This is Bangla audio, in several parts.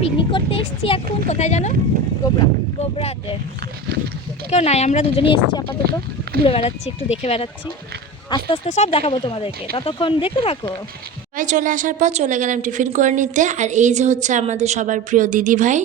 পিকনিক করতে এসেছি এখন। কোথায় জানো? গোবরাতে। কেউ নাই, আমরা দুজনেই এসেছি আপাতত। ঘুরে বেড়াচ্ছি, একটু দেখে বেড়াচ্ছি। আস্তে আস্তে সব দেখাবো তোমাদেরকে, ততক্ষণ দেখতে থাকো। সবাই চলে আসার পর চলে গেলাম টিফিন করে নিতে। আর এই যে হচ্ছে আমাদের সবার প্রিয় দিদি ভাই।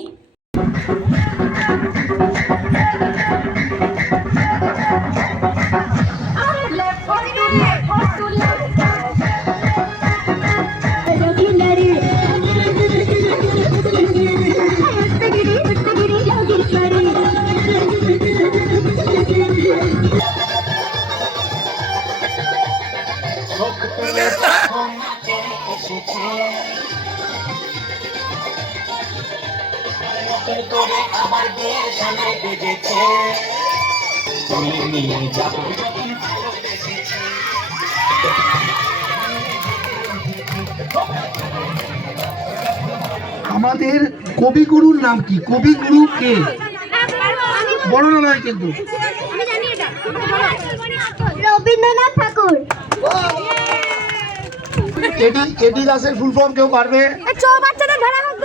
আমাদের কবিগুরুর নাম কি? কবিগুরু কে? বড় নয় কিন্তু রবীন্দ্রনাথ ঠাকুর। এডি দাসের ফুল ফর্ম কেউ পারবে? চৌবাচ্চাদের ধরা হোক।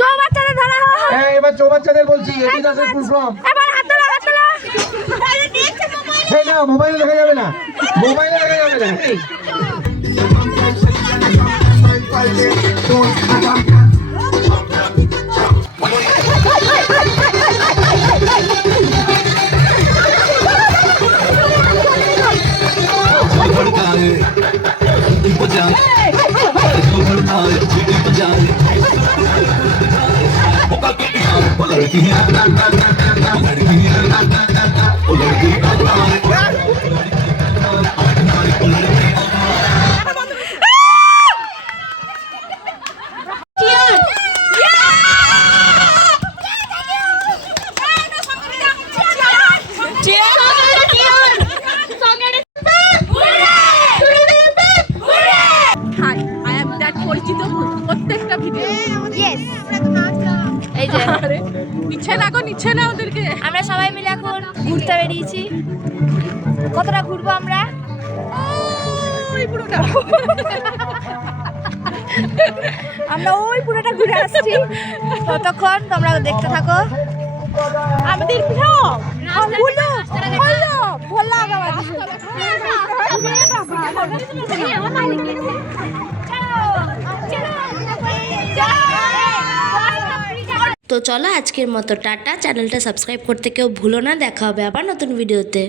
চৌবাচ্চাদের ধরা হোক। হ্যাঁ, এবার চৌবাচ্চাদের বলছি এডি দাসের ফুল ফর্ম। এবার হাত তোলা, হাত তোলা। হ্যাঁ, না মোবাইলে দেখা যাবে না, মোবাইলে দেখা যাবে না। প্রত্যেকটা ভিডিও এই যে নিচ্ছে না গো, নিচ্ছে না ওদেরকে। আমরা সবাই মিলে এখন ঘুরতে বেরিয়েছি। কতটা ঘুরবো আমরা? ওই পুরোটা, আমরা ওই পুরোটা ঘুরে আসছি। ততক্ষণ তোমরা দেখতে থাকো আমাদের ব্লগ। তো চলো আজকের মতো টাটা। চ্যানেলটা সাবস্ক্রাইব করতে কেউ ভুলো না। দেখা হবে আবার নতুন ভিডিওতে।